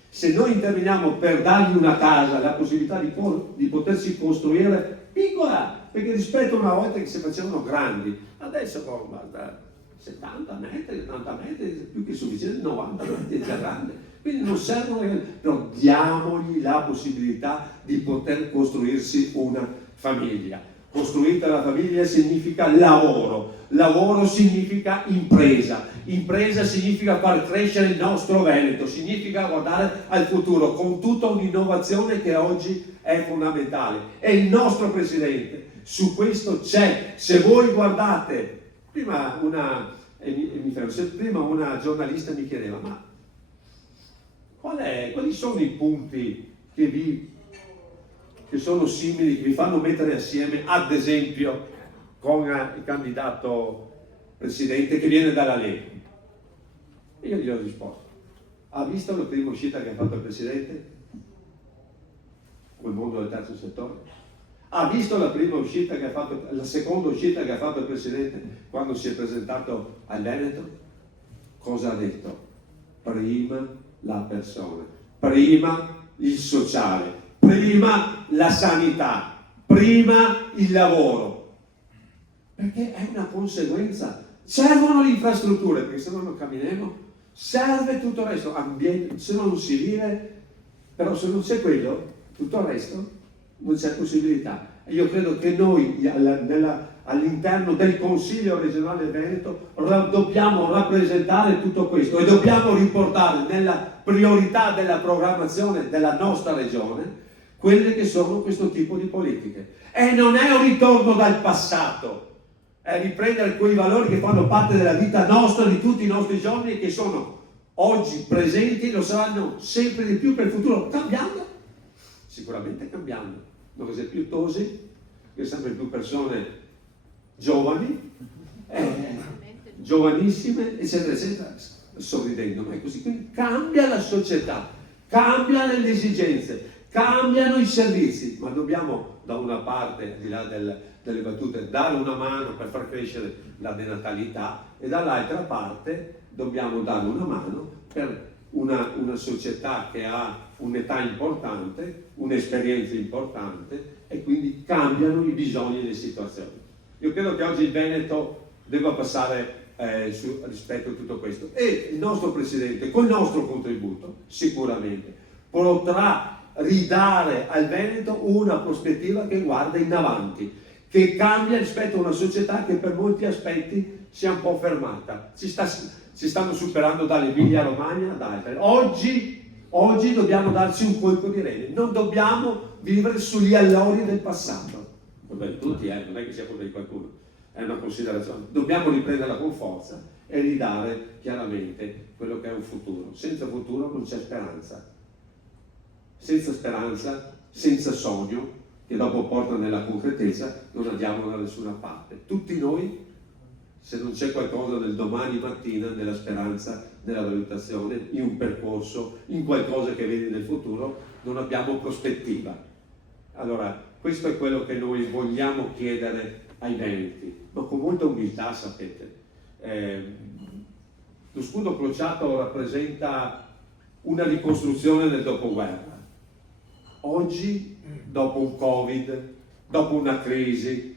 se noi interveniamo per dargli una casa, la possibilità di potersi costruire piccola, perché rispetto a una volta che si facevano grandi, adesso guarda, 70 metri, 80 metri, più che sufficiente, 90 metri è già grande. Quindi non servono, però diamogli la possibilità di poter costruirsi una famiglia. Costruita la famiglia significa lavoro significa impresa significa far crescere il nostro Veneto, significa guardare al futuro con tutta un'innovazione che oggi è fondamentale. E il nostro Presidente su questo c'è. Se voi guardate, prima una giornalista mi chiedeva, ma quali sono i punti che sono simili, che vi fanno mettere assieme, ad esempio, con il candidato presidente che viene dalla Lega? E io gli ho risposto: ha visto la prima uscita che ha fatto il presidente col mondo del terzo settore? Ha visto la seconda uscita che ha fatto il presidente quando si è presentato al Veneto? Cosa ha detto? Prima la persona, prima il sociale, prima la sanità, prima il lavoro, perché è una conseguenza. Servono le infrastrutture, perché se no non camminiamo, serve tutto il resto, ambiente, se no non si vive, però se non c'è quello, tutto il resto non c'è possibilità. E io credo che noi all'interno del Consiglio regionale del Veneto dobbiamo rappresentare tutto questo e dobbiamo riportare nella priorità della programmazione della nostra regione quelle che sono questo tipo di politiche. E non è un ritorno dal passato, è riprendere quei valori che fanno parte della vita nostra, di tutti i nostri giorni, e che sono oggi presenti, lo saranno sempre di più per il futuro, cambiando, sicuramente cambiando, non così più tosi, che sempre più persone giovani, giovanissime, eccetera, eccetera, sorridendo, ma è così. Quindi cambia la società, cambiano le esigenze, cambiano i servizi, ma dobbiamo da una parte, al di là delle battute, dare una mano per far crescere la denatalità, e dall'altra parte dobbiamo dare una mano per una società che ha un'età importante, un'esperienza importante, e quindi cambiano i bisogni e le situazioni. Io credo che oggi il Veneto debba passare rispetto a tutto questo, e il nostro Presidente, con il nostro contributo, sicuramente potrà ridare al Veneto una prospettiva che guarda in avanti, che cambia rispetto a una società che per molti aspetti si è un po' fermata. Si stanno superando dall'Emilia Romagna ad altre. Oggi dobbiamo darci un colpo di rene, non dobbiamo vivere sugli allori del passato. Vabbè, tutti, non è che sia colpa di qualcuno, è una considerazione. Dobbiamo riprenderla con forza e ridare chiaramente quello che è un futuro. Senza futuro non c'è speranza. Senza speranza, senza sogno, che dopo porta nella concretezza, non andiamo da nessuna parte. Tutti noi, se non c'è qualcosa del domani mattina, nella speranza, nella valutazione, in un percorso, in qualcosa che vedi nel futuro, non abbiamo prospettiva. Allora, questo è quello che noi vogliamo chiedere ai veneti, ma con molta umiltà, sapete. Lo scudo crociato rappresenta una ricostruzione del dopoguerra. Oggi, dopo un Covid, dopo una crisi,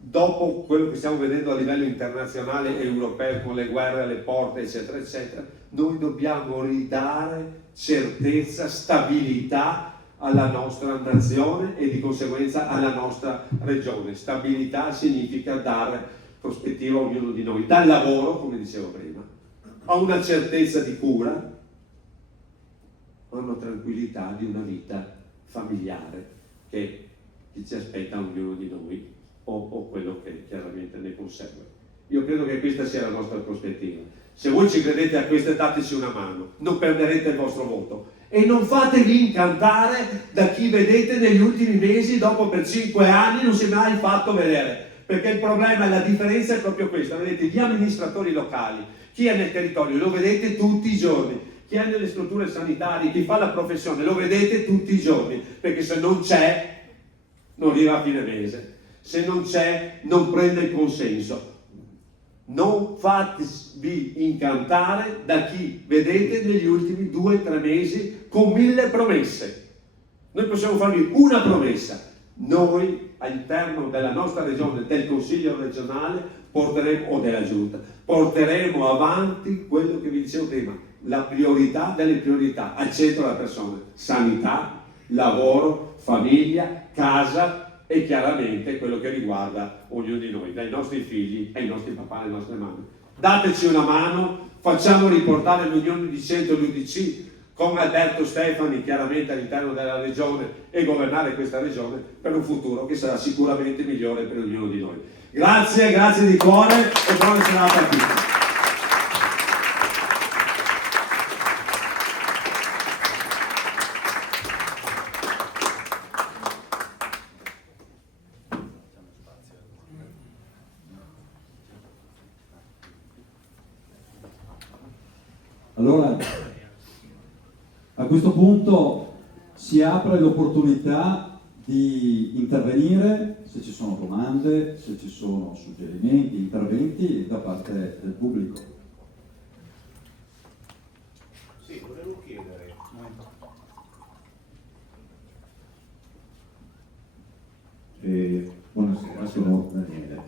dopo quello che stiamo vedendo a livello internazionale e europeo con le guerre alle porte, eccetera, eccetera, noi dobbiamo ridare certezza, stabilità alla nostra nazione e di conseguenza alla nostra regione. Stabilità significa dare prospettiva a ognuno di noi, dal lavoro, come dicevo prima, a una certezza di cura, a una tranquillità di una vita familiare che ci aspetta ognuno di noi o quello che chiaramente ne consegue. Io credo che questa sia la nostra prospettiva. Se voi ci credete a queste, dateci una mano, non perderete il vostro voto e non fatevi incantare da chi vedete negli ultimi mesi, dopo per 5 anni non si è mai fatto vedere, perché il problema e la differenza è proprio questa. Vedete, gli amministratori locali, chi è nel territorio, lo vedete tutti i giorni, chi è nelle strutture sanitarie, chi fa la professione, lo vedete tutti i giorni, perché se non c'è non arriva a fine mese, se non c'è non prende il consenso. Non fatevi incantare da chi vedete negli ultimi 2-3 mesi con 1000 promesse. Noi possiamo farvi una promessa: noi all'interno della nostra regione, del Consiglio regionale porteremo, o della Giunta, porteremo avanti quello che vi dicevo prima, la priorità delle priorità, al centro la persona: sanità, lavoro, famiglia, casa e chiaramente quello che riguarda ognuno di noi, dai nostri figli ai nostri papà, alle nostre mamme. Dateci una mano, facciamo riportare l'Unione di Centro, l'UDC, con Alberto Stefani chiaramente all'interno della regione e governare questa regione per un futuro che sarà sicuramente migliore per ognuno di noi. Grazie, grazie di cuore e buona serata a tutti. Allora, a questo punto si apre l'opportunità di intervenire, se ci sono domande, se ci sono suggerimenti, interventi da parte del pubblico. Sì, volevo chiedere. Buonasera, sono Daniele.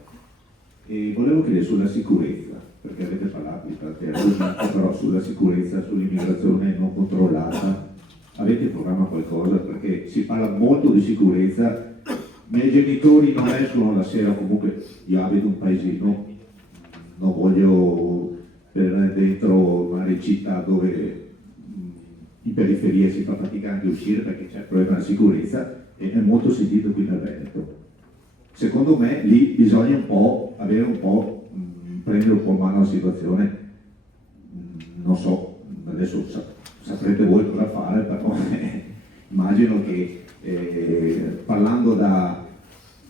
Volevo chiedere sulla sicurezza, perché avete parlato di tanti argomenti, però sulla sicurezza, sull'immigrazione non controllata, avete in programma qualcosa? Perché si parla molto di sicurezza, i miei genitori non escono la sera, comunque io abito un paesino, non voglio per dentro magari città dove in periferia si fa fatica anche a uscire perché c'è il problema della sicurezza e è molto sentito qui nel Veneto. Secondo me lì bisogna un po' avere un po', prendere un po' in mano la situazione, non so, adesso saprete voi cosa fare, però immagino che parlando da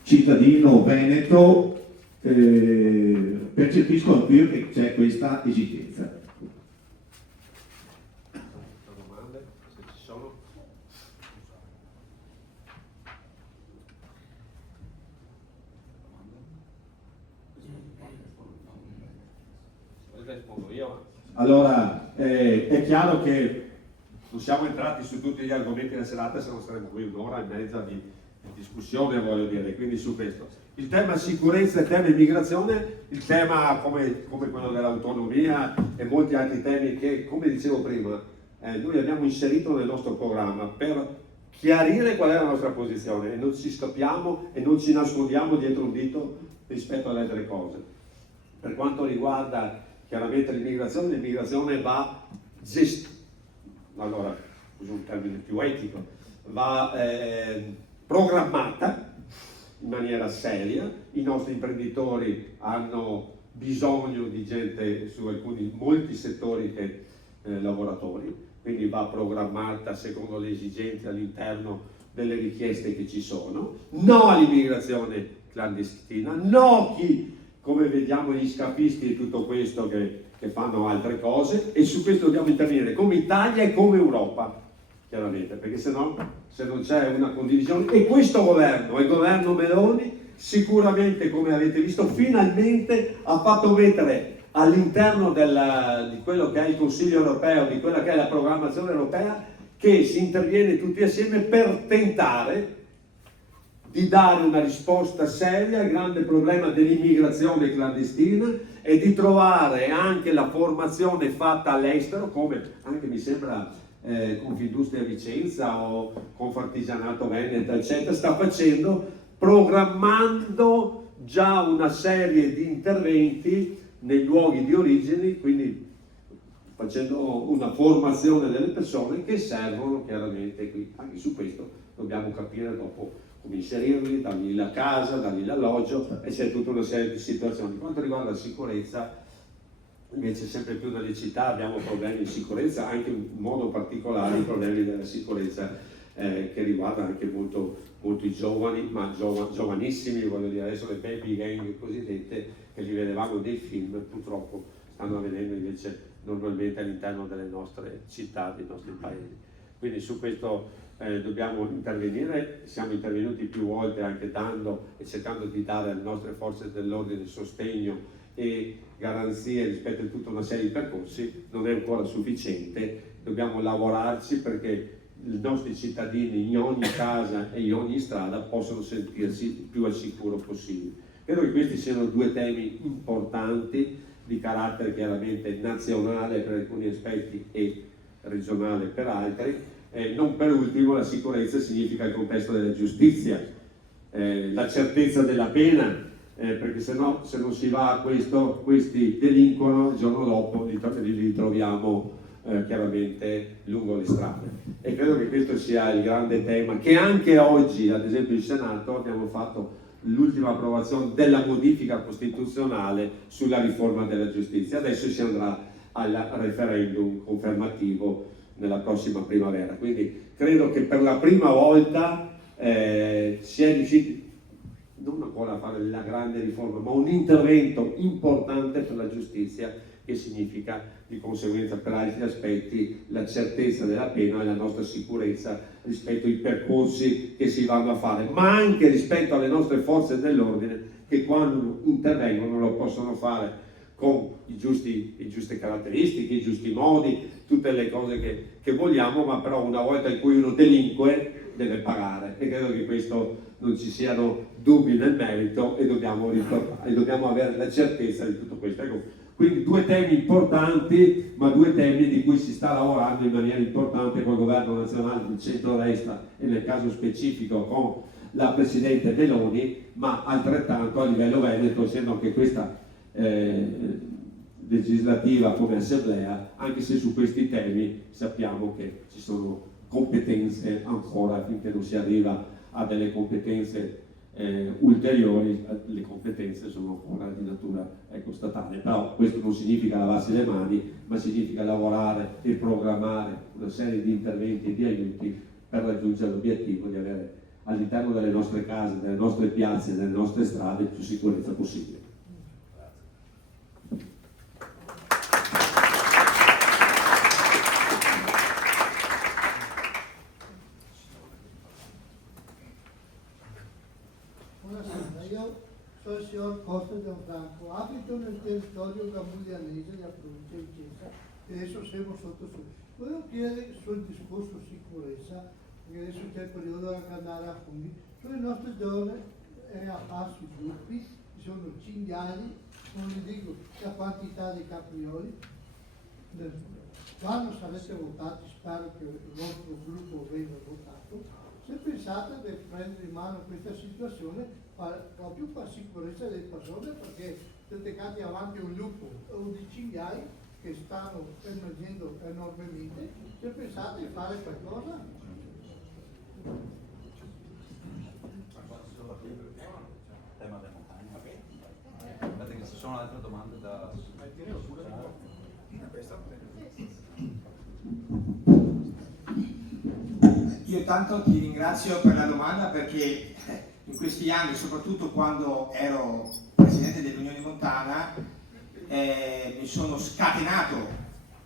cittadino veneto percepisco anch'io che c'è questa esigenza. Domande, se ci sono. Rispondo io. Allora, è chiaro che non siamo entrati su tutti gli argomenti della serata, se non staremo qui un'ora e mezza di discussione, voglio dire, quindi su questo. Il tema sicurezza, il tema immigrazione, il tema come quello dell'autonomia e molti altri temi che, come dicevo prima, noi abbiamo inserito nel nostro programma per chiarire qual è la nostra posizione e non ci scappiamo e non ci nascondiamo dietro un dito rispetto alle altre cose. Per quanto riguarda chiaramente l'immigrazione va gestita, allora uso un termine più etico, va programmata in maniera seria. I nostri imprenditori hanno bisogno di gente su molti settori che lavoratori, quindi va programmata secondo le esigenze all'interno delle richieste che ci sono. No all'immigrazione clandestina, no chi, come vediamo, gli scafisti e tutto questo che fanno altre cose, e su questo dobbiamo intervenire come Italia e come Europa, chiaramente, perché se non c'è una condivisione, e questo governo, il governo Meloni, sicuramente, come avete visto, finalmente ha fatto mettere all'interno di quello che è il Consiglio europeo, di quella che è la programmazione europea, che si interviene tutti assieme per tentare di dare una risposta seria al grande problema dell'immigrazione clandestina e di trovare anche la formazione fatta all'estero, come anche mi sembra Confindustria Vicenza o Confartigianato Veneto, eccetera, sta facendo, programmando già una serie di interventi nei luoghi di origine, quindi facendo una formazione delle persone che servono chiaramente qui. Anche su questo dobbiamo capire dopo come inserirli, dargli la casa, dargli l'alloggio, e c'è tutta una serie di situazioni. Per quanto riguarda la sicurezza, invece sempre più nelle città abbiamo problemi di sicurezza, anche in modo particolare i problemi della sicurezza che riguarda anche molto i giovani, ma giovanissimi, voglio dire, adesso le baby gang cosiddette che li vedevamo nei film, purtroppo stanno avvenendo invece normalmente all'interno delle nostre città, dei nostri paesi. Quindi su questo dobbiamo intervenire, siamo intervenuti più volte anche dando e cercando di dare alle nostre forze dell'ordine sostegno e garanzie rispetto a tutta una serie di percorsi. Non è ancora sufficiente, dobbiamo lavorarci perché i nostri cittadini in ogni casa e in ogni strada possono sentirsi il più al sicuro possibile. Credo che questi siano due temi importanti di carattere chiaramente nazionale per alcuni aspetti e regionale per altri. Non per ultimo la sicurezza significa il contesto della giustizia, la certezza della pena, perché se non si va a questo, questi delinquono, il giorno dopo li troviamo chiaramente lungo le strade. E credo che questo sia il grande tema che anche oggi, ad esempio in Senato, abbiamo fatto l'ultima approvazione della modifica costituzionale sulla riforma della giustizia. Adesso si andrà al referendum confermativo nella prossima primavera. Quindi credo che per la prima volta si è riusciti non ancora a fare la grande riforma, ma un intervento importante per la giustizia, che significa di conseguenza per altri aspetti la certezza della pena e la nostra sicurezza rispetto ai percorsi che si vanno a fare, ma anche rispetto alle nostre forze dell'ordine che quando intervengono lo possono fare con le giuste caratteristiche, i giusti modi, tutte le cose che vogliamo, ma però una volta in cui uno delinque deve pagare, e credo che questo non ci siano dubbi nel merito e dobbiamo avere la certezza di tutto questo. Ecco, quindi due temi importanti, ma due temi di cui si sta lavorando in maniera importante col governo nazionale di centrodestra e nel caso specifico con la Presidente Meloni, ma altrettanto a livello veneto, essendo che questa legislativa come assemblea, anche se su questi temi sappiamo che ci sono competenze ancora, finché non si arriva a delle competenze ulteriori, le competenze sono ancora di natura statale. Però questo non significa lavarsi le mani, ma significa lavorare e programmare una serie di interventi e di aiuti per raggiungere l'obiettivo di avere all'interno delle nostre case, delle nostre piazze, delle nostre strade più sicurezza possibile. Sono il signor Costa Gianfranco, abito nel territorio gambulianese della provincia di Vicenza e adesso siamo sotto su. Volevo chiedere sul discorso sicurezza, perché adesso c'è il periodo della cannara a funghi, sulle nostre zone è a passo i gruppi, ci sono cinghiali, non vi dico la quantità di caprioli. Quando sarete votati, spero che il vostro gruppo venga votato, Se pensate di prendere in mano questa situazione proprio per sicurezza delle persone, perché siete cati avanti un lupo o di cinghiali che stanno emergendo enormemente, se pensate di fare qualcosa. Tema delle montagne. Guardate che ci sono altre domande da Io tanto ti ringrazio per la domanda, perché in questi anni, soprattutto quando ero presidente dell'Unione Montana, mi sono scatenato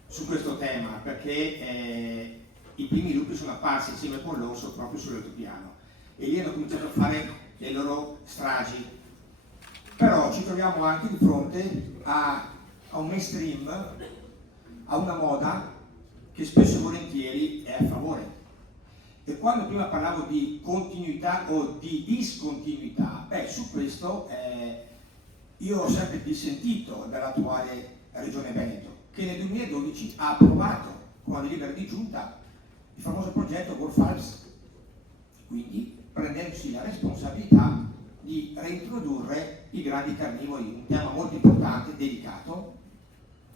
su questo tema, perché i primi lupi sono apparsi insieme con l'orso proprio sull'altopiano e lì hanno cominciato a fare le loro stragi. Però ci troviamo anche di fronte a un mainstream, a una moda che spesso e volentieri è a favore. E quando prima parlavo di continuità o di discontinuità, su questo io ho sempre dissentito dall'attuale Regione Veneto, che nel 2012 ha approvato con la delibera di giunta il famoso progetto Wolf Alps, quindi prendendosi la responsabilità di reintrodurre i grandi carnivori, un tema molto importante, delicato,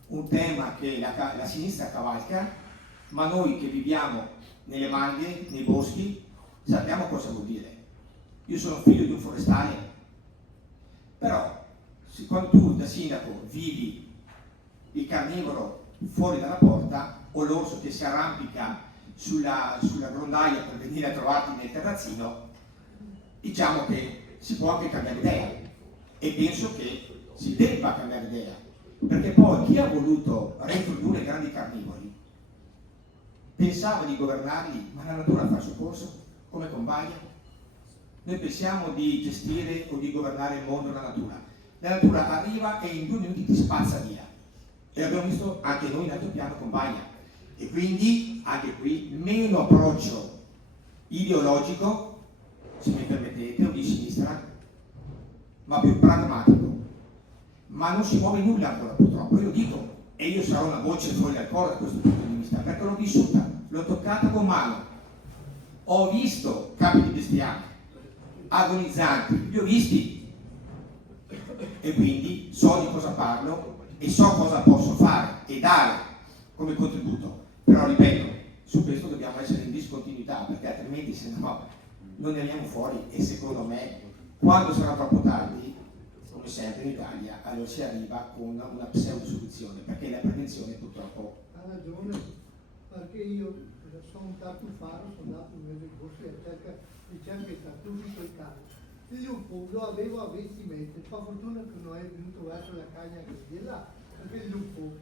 un tema che la sinistra cavalca, ma noi che viviamo nelle manghe, nei boschi, sappiamo cosa vuol dire. Io sono figlio di un forestale, però quando tu da sindaco vivi il carnivoro fuori dalla porta o l'orso che si arrampica sulla grondaia per venire a trovarti nel terrazzino, diciamo che si può anche cambiare idea, e penso che si debba cambiare idea, perché poi chi ha voluto reintrodurre i grandi carnivori pensava di governarli, ma la natura fa il suo corso come convaglia. Noi pensiamo di gestire o di governare il mondo e la natura arriva e in 2 minuti ti spazza via, e l'abbiamo visto anche noi in altopiano con Baia. E quindi anche qui meno approccio ideologico, se mi permettete, o di sinistra, ma più pragmatico. Ma non si muove nulla ancora, purtroppo, io lo dico, e io sarò una voce fuori dal coro da questo punto di vista, perché l'ho vissuta, l'ho toccata con mano, ho visto capi di bestiame agonizzanti, li ho visti, e quindi so di cosa parlo e so cosa posso fare e dare come contributo. Però ripeto, su questo dobbiamo essere in discontinuità, perché altrimenti se no non ne andiamo fuori, e secondo me quando sarà troppo tardi, come sempre in Italia, allora si arriva con una pseudo soluzione, perché la prevenzione purtroppo... Ha ragione, perché io sono un tartufaro, sono andato un mese in corso e ricerca i tartufi con i cani. Il lupo lo avevo a 20 metri, fa fortuna che non è venuto verso la cagna che è là, perché il lupo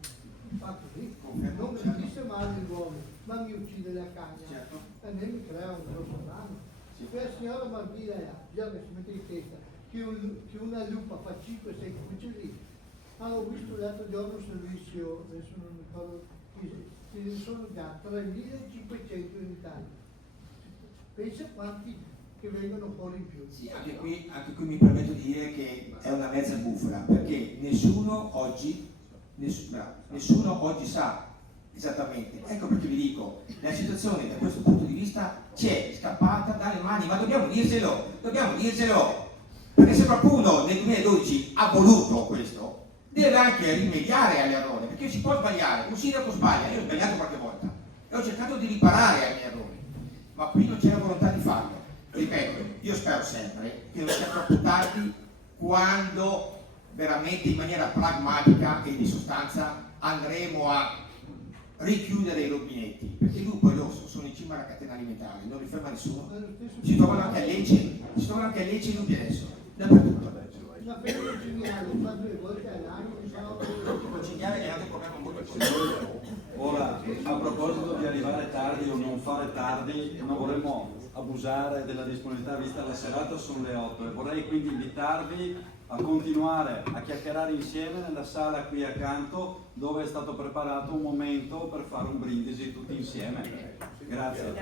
fa così, non mi dice male l'uomo, ma mi uccide la cagna, certo. E me mi crea un grosso danno. Quella signora Barbilla già si mette in testa che una lupa fa 5-6 cuccioli. Ho visto l'altro giorno un servizio, adesso non mi ricordo, ce ne sono già 3.500 in Italia. Pensa quanti che vengono fuori in più. Sì, anche qui mi permetto di dire che è una mezza bufala, perché nessuno oggi sa esattamente. Ecco perché vi dico, la situazione da questo punto di vista c'è scappata dalle mani, ma dobbiamo dircelo, perché se qualcuno nel 2012 ha voluto questo, deve anche rimediare all'errore, perché si può sbagliare, un sindaco sbaglia, io ho sbagliato qualche volta e ho cercato di riparare ai miei errori, ma qui non c'è la volontà di farlo. Ripeto, io spero sempre che non sia troppo tardi, quando veramente in maniera pragmatica e di sostanza andremo a richiudere i rubinetti, perché il lupo e l'orso sono in cima alla catena alimentare, non li ferma nessuno, si trovano anche a Lecce i lupi adesso, dappertutto. Ma per il cinghiale fa 2 volte all'anno, Il cinghiale è un altro problema molto importante. Ora, a proposito di arrivare tardi o non fare tardi, non vorremmo abusare della disponibilità vista la serata, sono le 8, e vorrei quindi invitarvi a continuare a chiacchierare insieme nella sala qui accanto, dove è stato preparato un momento per fare un brindisi tutti insieme. Grazie.